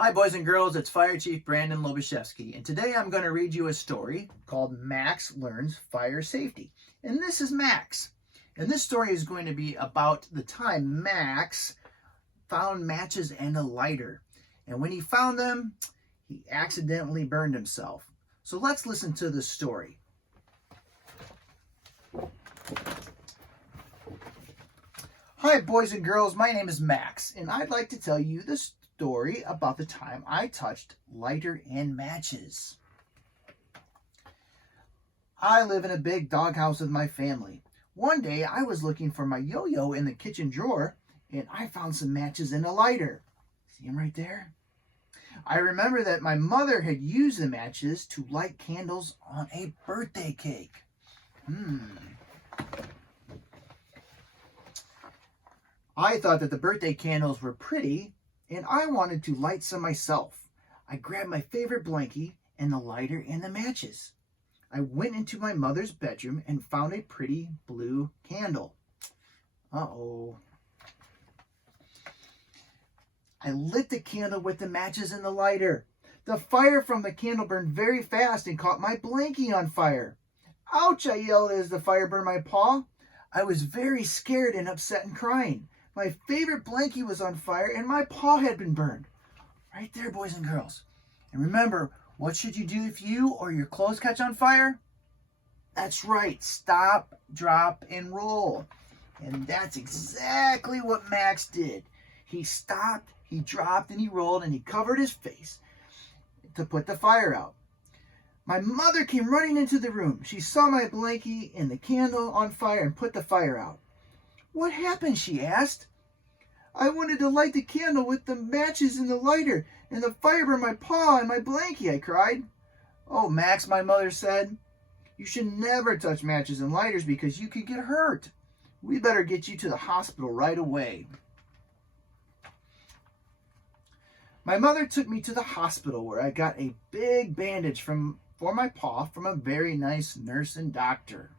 Hi boys and girls, it's Fire Chief Brandon Loboschefski, and today I'm going to read you a story called Max Learns Fire Safety. And this is Max. And this story is going to be about the time Max found matches and a lighter. And when he found them, he accidentally burned himself. So let's listen to the story. Hi boys and girls, my name is Max, and I'd like to tell you the story about the time I touched lighter and matches. I live in a big doghouse with my family. One day I was looking for my yo-yo in the kitchen drawer, and I found some matches and a lighter. See them right there? I remember that my mother had used the matches to light candles on a birthday cake. I thought that the birthday candles were pretty, and I wanted to light some myself. I grabbed my favorite blankie and the lighter and the matches. I went into my mother's bedroom and found a pretty blue candle. Uh-oh. I lit the candle with the matches and the lighter. The fire from the candle burned very fast and caught my blankie on fire. Ouch, I yelled as the fire burned my paw. I was very scared and upset and crying. My favorite blankie was on fire and my paw had been burned. Right there, boys and girls. And remember, what should you do if you or your clothes catch on fire? That's right, stop, drop, and roll. And that's exactly what Max did. He stopped, he dropped, and he rolled, and he covered his face to put the fire out. My mother came running into the room. She saw my blankie and the candle on fire and put the fire out. What happened? She asked. I wanted to light the candle with the matches and the lighter, and the fire burned my paw and my blankie, I cried. Oh, Max, my mother said, you should never touch matches and lighters because you could get hurt. We better get you to the hospital right away. My mother took me to the hospital where I got a big bandage for my paw from a very nice nurse and doctor.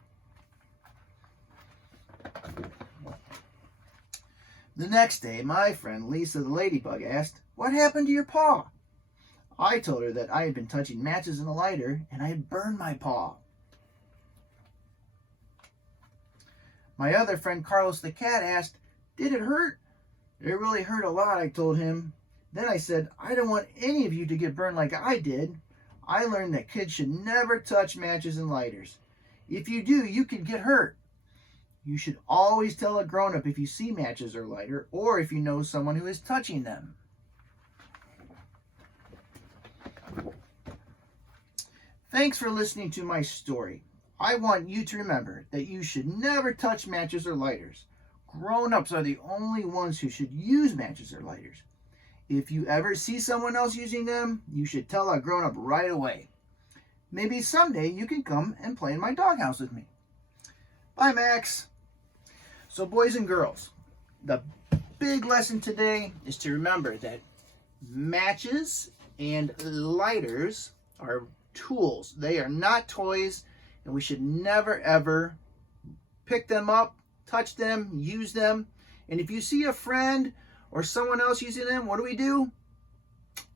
The next day, my friend Lisa the ladybug asked, what happened to your paw? I told her that I had been touching matches and a lighter and I had burned my paw. My other friend Carlos the cat asked, did it hurt? It really hurt a lot, I told him. Then I said, I don't want any of you to get burned like I did. I learned that kids should never touch matches and lighters. If you do, you could get hurt. You should always tell a grown-up if you see matches or lighter, or if you know someone who is touching them. Thanks for listening to my story. I want you to remember that you should never touch matches or lighters. Grown-ups are the only ones who should use matches or lighters. If you ever see someone else using them, you should tell a grown-up right away. Maybe someday you can come and play in my doghouse with me. Bye, Max. So, boys and girls, the big lesson today is to remember that matches and lighters are tools. They are not toys, and we should never, ever pick them up, touch them, use them. And if you see a friend or someone else using them, what do?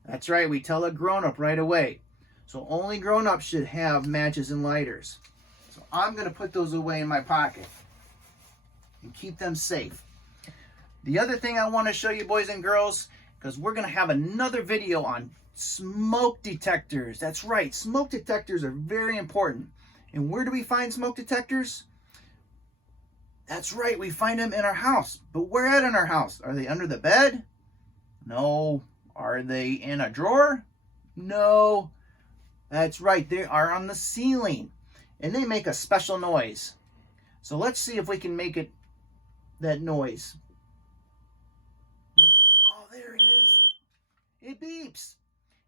That's right, we tell a grown-up right away. So only grown-ups should have matches and lighters. So I'm going to put those away in my pocket and keep them safe. The other thing I want to show you, boys and girls, because we're going to have another video on smoke detectors. That's right, smoke detectors are very important. And where do we find smoke detectors? That's right, we find them in our house. But where at in our house? Are they under the bed? No. Are they in a drawer? No. That's right, they are on the ceiling. And they make a special noise. So let's see if we can make that noise. Oh, there it is. It beeps.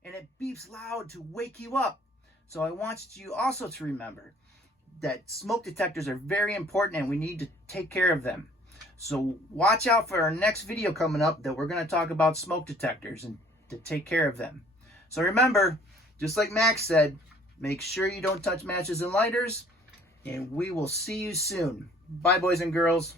And it beeps loud to wake you up. So I want you also to remember that smoke detectors are very important and we need to take care of them. So watch out for our next video coming up that we're going to talk about smoke detectors and to take care of them. So remember, just like Max said, make sure you don't touch matches and lighters, and we will see you soon. Bye, boys and girls.